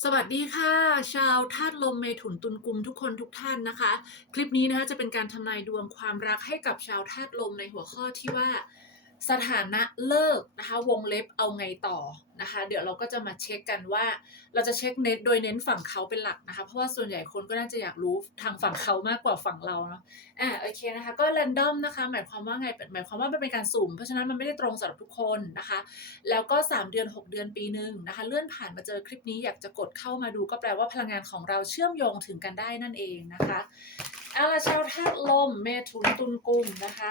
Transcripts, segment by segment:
สวัสดีค่ะ ชาวธาตุลมเมถุนตุลกุมทุกคนทุกท่านนะคะ คลิปนี้นะคะจะเป็นการทำนายดวงความรักให้กับชาวธาตุลมในหัวข้อที่ว่า สถานะเลิกนะคะ วงเล็บเอาไงต่อนะคะ เดี๋ยวเราก็จะมาเช็คกันว่าเราจะเช็คเน็ตโดยเน้นฝั่งเขาเป็นหลักนะคะ เพราะว่าส่วนใหญ่คนก็น่าจะอยากรู้ทางฝั่งเขามากกว่าฝั่งเราเนาะอ่าโอเคนะคะ ก็แรนดอมนะคะ หมายความว่าไงหมายความว่ามันเป็นการสุ่ม เพราะฉะนั้นมันไม่ได้ตรงสำหรับทุกคนนะคะ แล้วก็ 3 เดือน 6 เดือนปีหนึ่งนะคะ เลื่อนผ่านมาเจอคลิปนี้อยากจะกดเข้ามาดู ก็แปลว่าพลังงานของเราเชื่อมโยงถึงกันได้นั่นเองนะคะเอาละชาวธาตุลมเมถุนตุลกุมนะคะ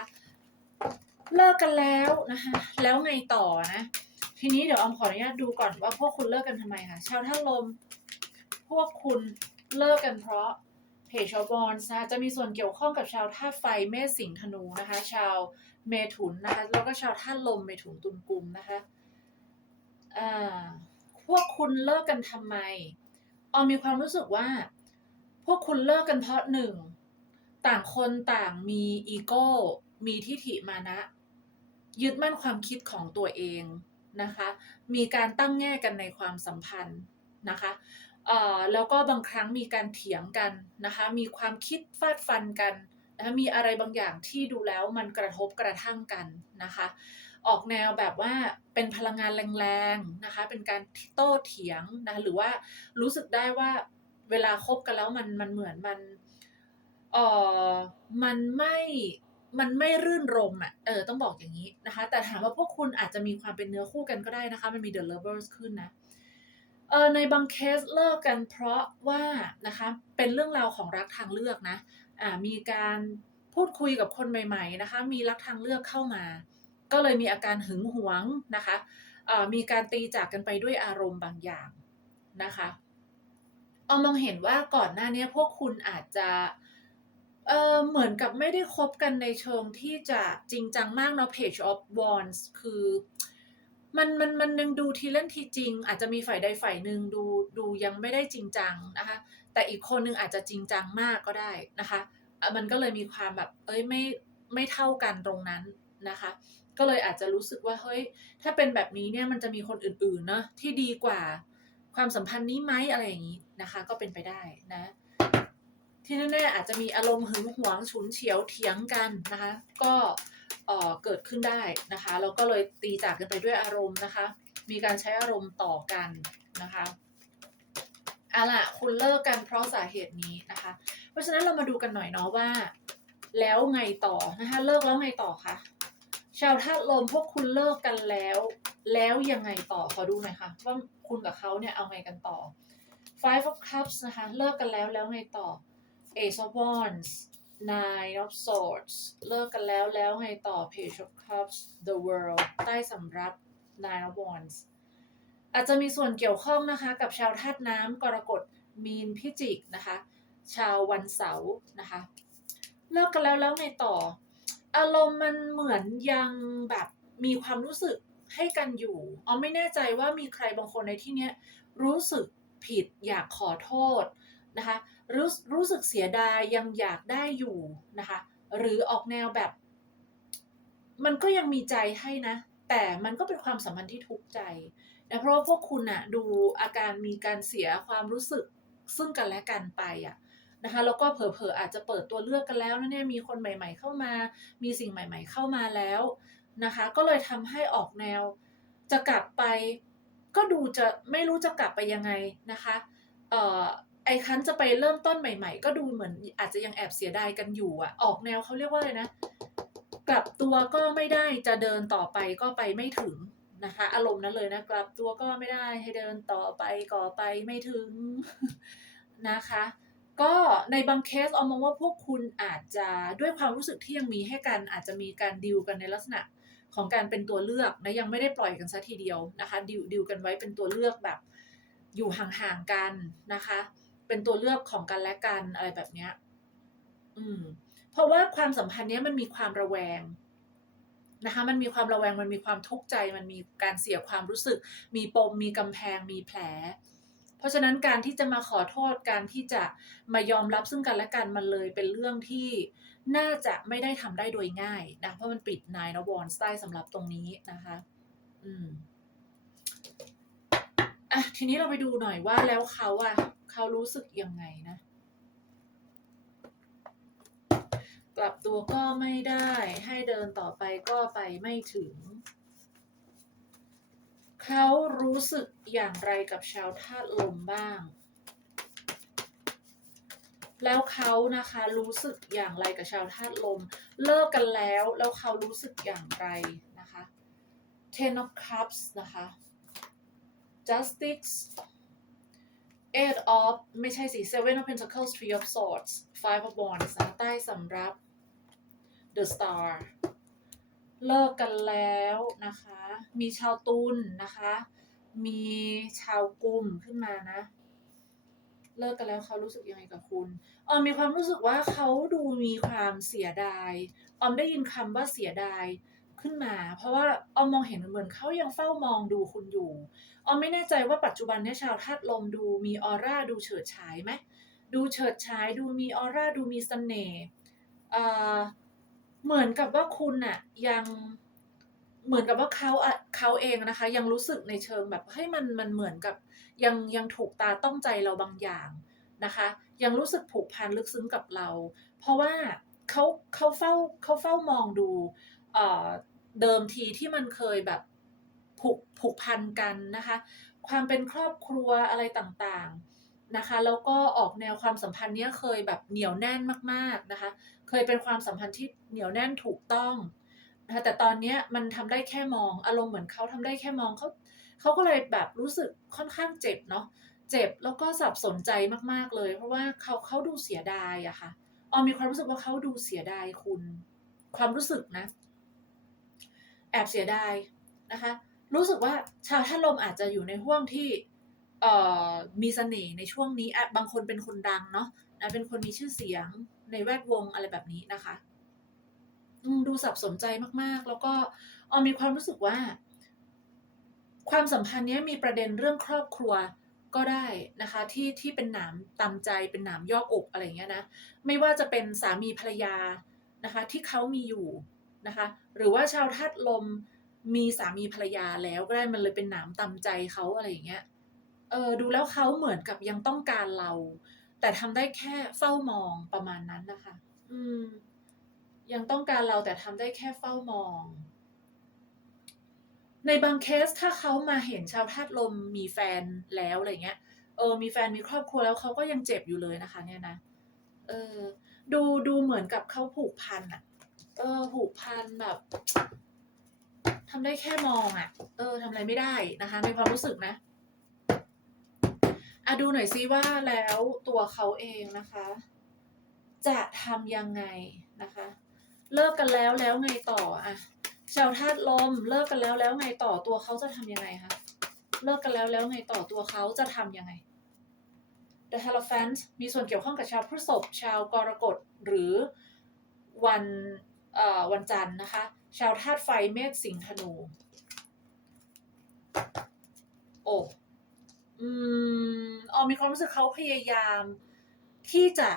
เลิกกันแล้วนะคะ แล้วไงต่อนะ ทีนี้เดี๋ยวออมขออนุญาตดูก่อนว่าพวกคุณเลิกกันทำไมคะชาวธาตุลม พวกคุณเลิกกันเพราะเพจชาวบอลนะจะมีส่วนเกี่ยวข้องกับชาวธาตุไฟเมษสิงห์ธนูนะคะ ชาวเมถุนนะคะ แล้วก็ชาวธาตุลมเมถุนตุลกุมนะคะอ่าพวกคุณเลิกกันทำไมออมมีความรู้สึกว่า พวกคุณเลิกกันเพราะหนึ่งต่างคนต่างมีอีโก้ มีทิฐิมานะ ยึดมั่นความคิดของตัวเองนะคะ มีการตั้งแง่กันในความสัมพันธ์นะคะเอ่อแล้วก็บางครั้งมีการเถียงกันนะคะ มีความคิดฟาดฟันกันนะคะมีอะไรบางอย่างที่ดูแล้วมันกระทบกระทั่งกันนะคะ ออกแนวแบบว่าเป็นพลังงานแรงๆนะคะ เป็นการโต้เถียงนะคะหรือว่ารู้สึกได้ว่าเวลาคบกันแล้วมันมันเหมือนมันเออมันไม่ มันไม่รื่นรมอะ เออ ต้องบอกอย่างนี้นะคะ แต่ถามว่าพวกคุณอาจจะมีความเป็นเนื้อคู่กันก็ได้นะคะ มันมี The Lovers ขึ้นนะ เออ ในบางเคสเลิกกันเพราะว่านะคะ เป็นเรื่องราวของรักทางเลือกนะ อ่า มีการพูดคุยกับคนใหม่ ๆ นะคะ มีรักทางเลือกเข้ามา ก็เลยมีอาการหึงหวงนะคะอ่ามีการตีจากกันไปด้วยอารมณ์บางอย่างนะคะ เอามองเห็นว่าก่อนหน้านี้พวกคุณอาจจะ เออเหมือนกับไม่ได้คบกันในเชิงที่จะจริงจังมากเนาะ Page of Wands คือ มันมันมันยังดูทีเล่นทีจริง อาจจะมีฝ่ายใดฝ่ายหนึ่งดูดูยังไม่ได้จริงจังนะคะ แต่อีกคนนึงอาจจะจริงจังมากก็ได้นะคะอะมันก็เลยมีความแบบ เอ้ยไม่ไม่เท่ากันตรงนั้นนะคะ ก็เลยอาจจะรู้สึกว่าเฮ้ยถ้าเป็นแบบนี้เนี่ยมันจะมีคนอื่นๆเนาะที่ดีกว่าความสัมพันธ์นี้ไหมอะไรอย่างนี้นะคะ ก็เป็นไปได้นะ ที่แน่ๆอาจจะมีอารมณ์หึงหวงฉุนเฉียวเถียงกันนะคะ ก็เอ่อเกิดขึ้นได้นะคะแล้วก็เลยตีจากกันไปด้วยอารมณ์นะคะ มีการใช้อารมณ์ต่อกันนะคะเอาล่ะคุณเลิกกันเพราะสาเหตุนี้นะคะ เพราะฉะนั้นเรามาดูกันหน่อยเนาะว่า แล้วไงต่อนะคะเลิกแล้วไงต่อคะชาวธาตุลมพวกคุณเลิกกันแล้ว แล้วยังไงต่อขอดูหน่อยค่ะว่าคุณกับเขาเนี่ยเอาไงกันต่อ Five of Cups นะคะเลิกกันแล้วแล้วไงต่อ Ace of Wands Nine of Swords เลิกกันแล้วแล้วไงต่อ Page of Cups The World ใต้สำรับ Nine of Wands อาจจะมีส่วนเกี่ยวข้องนะคะ กับชาวธาตุน้ำกรกฎมีนพิจิกนะคะ ชาววันเสาร์นะคะ เลิกกันแล้วแล้วไงต่อ อารมณ์มันเหมือนยังแบบมีความรู้สึกให้กันอยู่อ๋อไม่แน่ใจว่ามีใครบางคนในที่เนี้ยรู้สึกผิดอยากขอโทษนะคะ รู้รู้สึกเสียดายยังอยากได้อยู่นะคะ หรือออกแนวแบบ มันก็ยังมีใจให้นะ แต่มันก็เป็นความสัมพันธ์ที่ทุกข์ใจนะเพราะว่าพวกคุณอะดูอาการมีการเสียความรู้สึกซึ่งกันและกันไปอะนะคะแล้วก็เผลอๆอาจจะเปิดตัวเลือกกันแล้วนะเนี่ยมีคนใหม่ ๆ เข้ามา มีสิ่งใหม่ ๆ เข้ามาแล้วนะคะ ก็เลยทำให้ออกแนว จะกลับไป ก็ดูจะไม่รู้จะกลับไปยังไงนะคะ เอ่อ อ้คันจะไปเริ่มต้นใหม่ ๆ ก็ดูเหมือนอาจจะยังแอบเสียดายกันอยู่อะออกแนวเขาเรียกว่าอะไรนะ กลับตัวก็ไม่ได้จะเดินต่อไปก็ไปไม่ถึงนะคะ อารมณ์นั้นเลยนะกลับตัวก็ไม่ได้ให้เดินต่อไปก่อไปไม่ถึงนะคะ ก็ในบางเคสเอามองว่าพวกคุณอาจจะด้วยความรู้สึกที่ยังมีให้กันอาจจะมีการดิวกันในลักษณะของการเป็นตัวเลือกนะยังไม่ได้ปล่อยกันซะทีเดียวนะคะดิวดิวกันไว้เป็นตัวเลือกแบบ อยู่ห่างๆกันนะคะ เป็นตัวเลือกของกันและกันอะไรแบบเนี้ย อืม เพราะว่าความสัมพันธ์เนี้ยมันมีความระแวงนะคะ มันมีความระแวง มันมีความทุกข์ใจ มันมีการเสียความรู้สึก มีปม มีกำแพง มีแผล เพราะฉะนั้นการที่จะมาขอโทษ การที่จะมายอมรับซึ่งกันและกันมันเลยเป็นเรื่องที่น่าจะไม่ได้ทำได้โดยง่ายนะ เพราะมันปิดนายนะวอนสไตล์สำหรับตรงนี้นะคะ อืมอะทีนี้เราไปดูหน่อยว่าแล้วเขาอะ เขารู้สึกยังไงนะ กลับตัวก็ไม่ได้ ให้เดินต่อไปก็ไปไม่ถึง เขารู้สึกอย่างไรกับชาวธาตุลมบ้าง แล้วเขานะคะรู้สึกอย่างไรกับชาวธาตุลม เลิกกันแล้วแล้วเขารู้สึกอย่างไรนะคะ Ten of Cups นะคะ Justice Eight of ไม่ใช่สิ Seven of Pentacles Three of Swords Five of Wands นะใต้สำรับ The Star เลิกกันแล้วนะคะ มีชาวตุลนะคะ มีชาวกลุ่มขึ้นมานะ เลิกกันแล้วเขารู้สึกยังไงกับคุณ ออมมีความรู้สึกว่าเขาดูมีความเสียดาย ออมได้ยินคำว่าเสียดาย ขึ้นมา เพราะว่าออมมองเห็นเหมือนเขายังเฝ้ามองดูคุณอยู่ออมไม่แน่ใจว่าปัจจุบันเนี่ยชาวธาตุลมดูมีออร่าดูเฉิดฉายไหมดูเฉิดฉายดูมีออร่าดูมีเสน่ห์เอ่อเหมือนกับว่าคุณน่ะยังเหมือนกับว่าเขาอะเขาเองนะคะ ยังรู้สึกในเชิงแบบให้มันมันเหมือนกับยังยังถูกตาต้องใจเราบางอย่างนะคะ ยังรู้สึกผูกพันลึกซึ้งกับเรา เพราะว่าเขาเขาเฝ้าเขาเฝ้ามองดู เดิมทีที่มันเคยแบบผูกผูกพันกันนะคะ ความเป็นครอบครัวอะไรต่างๆนะคะ แล้วก็ออกแนวความสัมพันธ์เนี้ยเคยแบบเหนียวแน่นมากๆนะคะ เคยเป็นความสัมพันธ์ที่เหนียวแน่นถูกต้องนะคะแต่ตอนเนี้ยมันทำได้แค่มองอารมณ์เหมือนเขาทำได้แค่มองเขาเขาก็เลยแบบรู้สึกค่อนข้างเจ็บเนาะเจ็บแล้วก็สับสนใจมากๆเลย เพราะว่าเขาเขาดูเสียดายอะค่ะออมมีความรู้สึกว่าเขาดูเสียดายคุณ ความรู้สึกนะ แอบเสียดายนะคะ รู้สึกว่าชาวท่าตุลมอาจจะอยู่ในห่วงที่เอ่อมีเสน่ห์ในช่วงนี้อะบางคนเป็นคนดังเนาะนะเป็นคนมีชื่อเสียงในแวดวงอะไรแบบนี้นะคะอืมดูสับสนใจมากๆ แล้วก็ออมีความรู้สึกว่า ความสัมพันธ์เนี้ยมีประเด็นเรื่องครอบครัวก็ได้นะคะ ที่ที่เป็นหนามตำใจเป็นหนามยอกอกอะไรเงี้ยนะ ไม่ว่าจะเป็นสามีภรรยานะคะ ที่เขามีอยู่ นะคะ หรือว่าชาวธาตุลมมีสามีภรรยาแล้วก็ได้มันเลยเป็นหนามตำใจเขาอะไรอย่างเงี้ยเออดูแล้วเขาเหมือนกับยังต้องการเรา แต่ทำได้แค่เฝ้ามองประมาณนั้นนะคะ อืม ยังต้องการเราแต่ทำได้แค่เฝ้ามอง ในบางเคสถ้าเขามาเห็นชาวธาตุลมมีแฟนแล้วอะไรเงี้ยเออ มีแฟนมีครอบครัวแล้วเขาก็ยังเจ็บอยู่เลยนะคะ เนี่ยนะเออ ดูดูเหมือนกับเขาผูกพันอะ ออผูกพันแบบทำได้แค่มองอะเออทำอะไรไม่ได้นะคะ ในความรู้สึกนะอะดูหน่อยซิว่าแล้วตัวเขาเองนะคะ จะทำยังไงนะคะ เลิกกันแล้วแล้วไงต่ออะชาวธาตุลมเลิกกันแล้วแล้วไงต่อตัวเขาจะทำยังไงคะเลิกกันแล้วแล้วไงต่อตัวเขาจะทำยังไง The Hierophant มีส่วนเกี่ยวข้องกับชาวพฤษภชาวกรกฎหรือวัน วันจันทร์นะคะ ชาวธาตุไฟเมษสิงห์ธนู โอ้อืมออมีความรู้สึกเขาพยายามที่จะ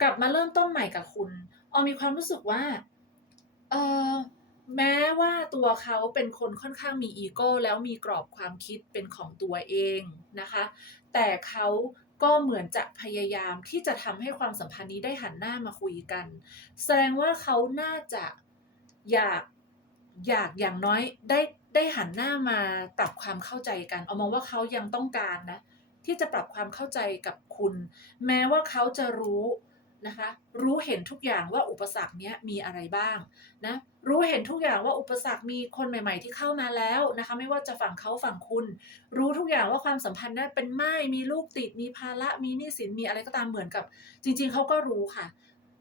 กลับมาเริ่มต้นใหม่กับคุณออมีความรู้สึกว่า เออแม้ว่าตัวเขาเป็นคนค่อนข้างมีอีโก้แล้วมีกรอบความคิดเป็นของตัวเองนะคะ แต่เขา ก็เหมือนจะพยายามที่จะทำให้ความสัมพันธ์นี้ได้หันหน้ามาคุยกัน แสดงว่าเขาน่าจะอยากอยากอย่างน้อยได้ได้หันหน้ามาปรับความเข้าใจกัน เอามองว่าเขายังต้องการนะที่จะปรับความเข้าใจกับคุณ แม้ว่าเขาจะรู้ นะคะ รู้เห็นทุกอย่างว่าอุปสรรคเนี้ยมีอะไรบ้างนะรู้เห็นทุกอย่างว่าอุปสรรคมีคนใหม่ ๆ ที่เข้ามาแล้วนะคะ ไม่ว่าจะฝั่งเขาฝั่งคุณ รู้ทุกอย่างว่าความสัมพันธ์นั้นเป็นไม่มีลูกติดมีภาระมีหนี้สินมีอะไรก็ตามเหมือนกับ จริง ๆเขาก็รู้ค่ะ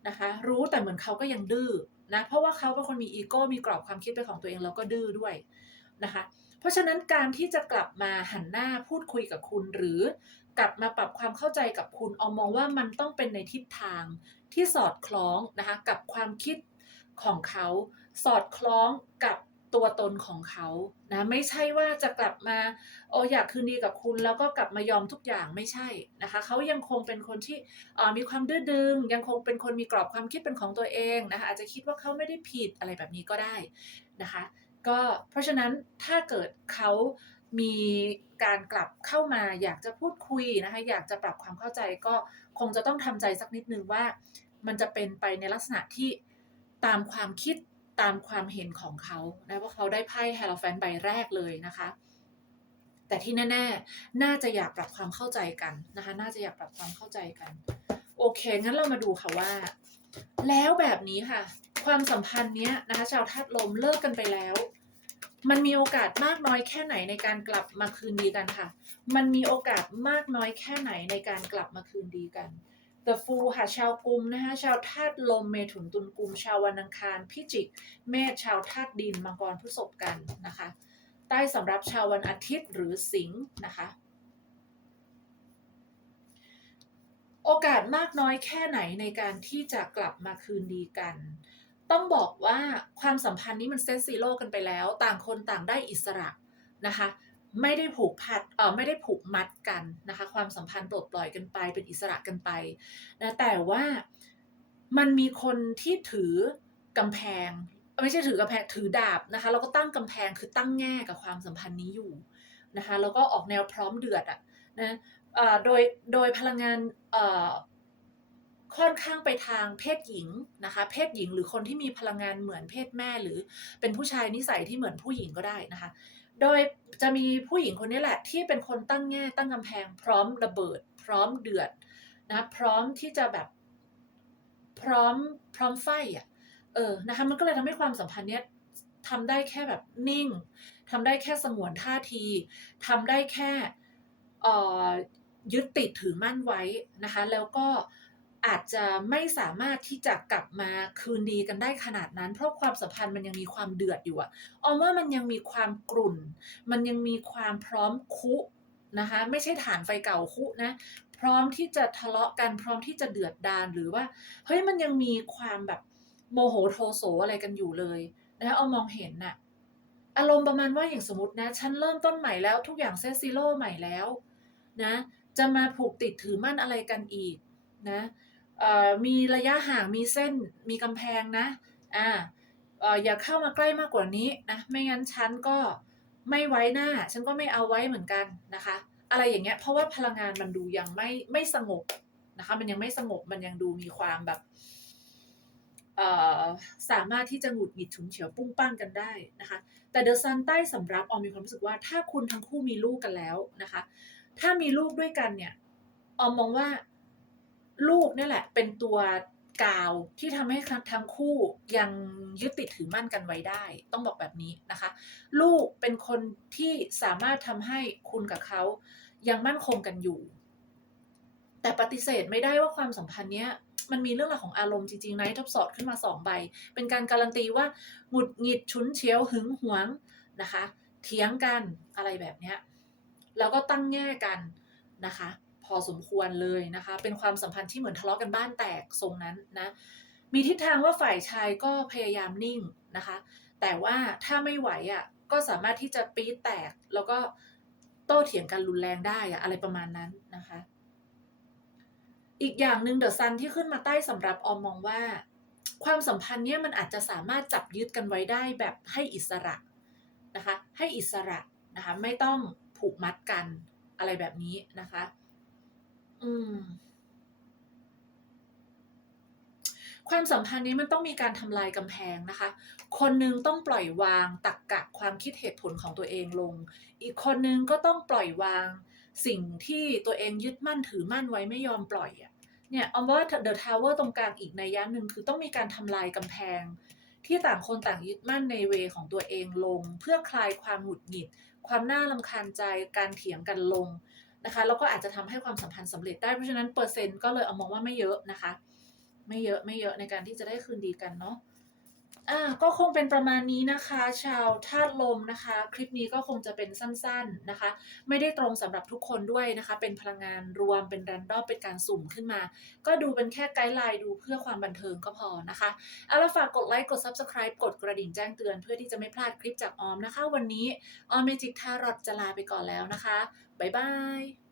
นะคะ รู้แต่เหมือนเขาก็ยังดื้อนะเพราะว่าเขาเป็นคนมีอีโก้มีกรอบความคิดเป็นของตัวเองแล้วก็ดื้อด้วยนะคะ เพราะฉะนั้นการที่จะกลับมาหันหน้าพูดคุยกับคุณหรือ กลับมาปรับความเข้าใจกับคุณเอามองว่ามันต้องเป็นในทิศทางที่สอดคล้องนะคะกับความคิดของเขา สอดคล้องกับตัวตนของเขานะไม่ใช่ว่าจะกลับมาโออยากคืนดีกับคุณแล้วก็กลับมายอมทุกอย่างไม่ใช่นะคะเขายังคงเป็นคนที่อ่อมีความดื้อดึง ยังคงเป็นคนมีกรอบความคิดเป็นของตัวเองนะคะอาจจะคิดว่าเขาไม่ได้ผิดอะไรแบบนี้ก็ได้นะคะก็เพราะฉะนั้นถ้าเกิดเขา มีการกลับเข้ามาอยากจะพูดคุยนะคะอยากจะปรับความเข้าใจก็คงจะต้องทำใจสักนิดนึงว่า มันจะเป็นไปในลักษณะที่ตามความคิดตามความเห็นของเขานะว่าเขาได้ไพ่แฮร์โฟนใบแรกเลยนะคะ แต่ที่แน่ ๆ น่าจะอยากปรับความเข้าใจกันนะคะ น่าจะอยากปรับความเข้าใจกัน โอเค งั้นเรามาดูค่ะว่า แล้วแบบนี้ค่ะ ความสัมพันธ์เนี้ยนะคะ ชาวธาตุลมเลิกกันไปแล้ว มันมีโอกาสมากน้อยแค่ไหนในการกลับมาคืนดีกันค่ะ มันมีโอกาสมากน้อยแค่ไหนในการกลับมาคืนดีกัน The Fool ค่ะชาวกุมนะคะชาวธาตุลมเมถุนตุลกุม ชาววันอังคาร พิจิก เมษชาวธาตุดินมังกรพฤษภกันนะคะ ใต้สำหรับชาววันอาทิตย์หรือสิงห์นะคะโอกาสมากน้อยแค่ไหนในการที่จะกลับมาคืนดีกัน ต้องบอกว่าความสัมพันธ์นี้มันเซตซีโร่กันไปแล้ว ต่างคนต่างได้อิสระนะคะ ไม่ได้ผูกพัดเออไม่ได้ผูกมัดกันนะคะ ความสัมพันธ์ปลดปล่อยกันไป เป็นอิสระกันไปนะแต่ว่ามันมีคนที่ถือกำแพงไม่ใช่ถือกำแพงถือดาบนะคะแล้วก็ตั้งกำแพงคือตั้งแง่กับความสัมพันธ์นี้อยู่นะคะแล้วก็ออกแนวพร้อมเดือดอะนะเอ่อโดยโดยพลังงานเอ่อ ค่อนข้างไปทางเพศหญิงนะคะ เพศหญิงหรือคนที่มีพลังงานเหมือนเพศแม่หรือเป็นผู้ชายนิสัยที่เหมือนผู้หญิงก็ได้นะคะ โดยจะมีผู้หญิงคนนี้แหละ ที่เป็นคนตั้งแง่ตั้งกำแพง พร้อมระเบิด พร้อมเดือดนะพร้อมที่จะแบบพร้อมพร้อมไฟอะเออนะคะมันก็เลยทำให้ความสัมพันธ์เนี้ยทำได้แค่แบบนิ่งทำได้แค่สงวนท่าทีทำได้แค่ออยึดติดถือมั่นไว้นะคะ แล้วก็ อาจจะไม่สามารถที่จะกลับมาคืนดีกันได้ขนาดนั้น เพราะความสัมพันธ์มันยังมีความเดือดอยู่อะออมว่ามันยังมีความกรุ่น มันยังมีความพร้อมคุนะคะ ไม่ใช่ฐานไฟเก่าคุนะ พร้อมที่จะทะเลาะกันพร้อมที่จะเดือดดาลหรือว่าเฮ้ยมันยังมีความแบบโมโหโทโสอะไรกันอยู่เลยนะะเอามองเห็นน่ะอารมณ์ประมาณว่าอย่างสมมตินะฉันเริ่มต้นใหม่แล้วทุกอย่างเซซีโร่ใหม่แล้วนะจะมาผูกติดถือมั่นอะไรกันอีกนะ มีระยะห่างมีเส้นมีกำแพงนะอ่าอย่าเข้ามาใกล้มากกว่านี้นะไม่งั้นฉันก็ไม่ไว้หน้า ฉันก็ไม่เอาไว้เหมือนกันนะคะ อะไรอย่างเงี้ยเพราะว่าพลังงานมันดูยังไม่ไม่สงบนะคะ มันยังไม่สงบมันยังดูมีความแบบเสามารถที่จะหงุดหงิดฉุนเฉียวปุ้งปั้งกันได้นะคะ แต่เดอะซันใต้สำรับออมมีความรู้สึกว่าถ้าคุณทั้งคู่มีลูกกันแล้วนะคะ ถ้ามีลูกด้วยกันเนี่ยออมมองว่า ลูกนี่แหละ เป็นตัวกาวที่ทำให้ทั้งคู่ยังยึดติดถือมั่นกันไว้ได้ ต้องบอกแบบนี้นะคะ ลูกเป็นคนที่สามารถทำให้คุณกับเขายังมั่นคงกันอยู่ แต่ปฏิเสธไม่ได้ว่าความสัมพันธ์เนี้ยมันมีเรื่องราวของอารมณ์จริงๆนท์ท็อปสอดขึ้นมาสองใบ เป็นการการันตีว่าหงุดหงิดฉุนเฉียวหึงหวงนะคะ เถียงกันอะไรแบบเนี้ยแล้วก็ตั้งแง่กันนะคะ พอสมควรเลยนะคะ เป็นความสัมพันธ์ที่เหมือนทะเลาะกันบ้านแตกทรงนั้นนะ มีทิศทางว่าฝ่ายชายก็พยายามนิ่งนะคะ แต่ว่าถ้าไม่ไหวอะก็สามารถที่จะปี๊ดแตก แล้วก็โต้เถียงกันรุนแรงได้อะอะไรประมาณนั้นนะคะ อีกอย่างหนึ่งเดอะซันที่ขึ้นมาใต้สำหรับออมมองว่า ความสัมพันธ์เนี้ยมันอาจจะสามารถจับยึดกันไว้ได้แบบให้อิสระนะคะ ให้อิสระนะคะ ไม่ต้องผูกมัดกันอะไรแบบนี้นะคะ ความสัมพันธ์นี้มันต้องมีการทำลายกำแพงนะคะ คนหนึงต้องปล่อยวางตักกะความคิดเหตุผลของตัวเองลง อีกคนนึงก็ต้องปล่อยวางสิ่งที่ตัวเองยึดมั่นถือมั่นไว้ไม่ยอมปล่อยอะเนี่ยเอาว่าเดอะทาวเวอร์ตรงกลางอีกในยยะหนึ่งคือต้องมีการทำลายกำแพง ที่ต่างคนต่างยึดมั่นในเวของตัวเองลง เพื่อคลายความหงุดหงิด ความน่ารำคาญใจการเถียงกันลง นะคะแล้วก็อาจจะทำให้ความสัมพันธ์สำเร็จได้เพราะฉะนั้นเปอร์เซ็นต์ก็เลยเอามองว่าไม่เยอะนะคะ ไม่เยอะไม่เยอะในการที่จะได้คืนดีกันเนาะ อ่าก็คงเป็นประมาณนี้นะคะ ชาวธาตุลมนะคะ คลิปนี้ก็คงจะเป็นสั้นๆนะคะ ไม่ได้ตรงสำหรับทุกคนด้วยนะคะ เป็นพลังงานรวมเป็นแรนดอมเป็นการสุ่มขึ้นมา ก็ดูเป็นแค่ไกด์ไลน์ดูเพื่อความบันเทิงก็พอนะคะเอาละฝากกดไลค์กด Subscribe กดกระดิ่งแจ้งเตือนเพื่อที่จะไม่พลาดคลิปจากออมนะคะ วันนี้ออมเมจิกทารอตจะลาไปก่อนแล้วนะคะบ๊ายบาย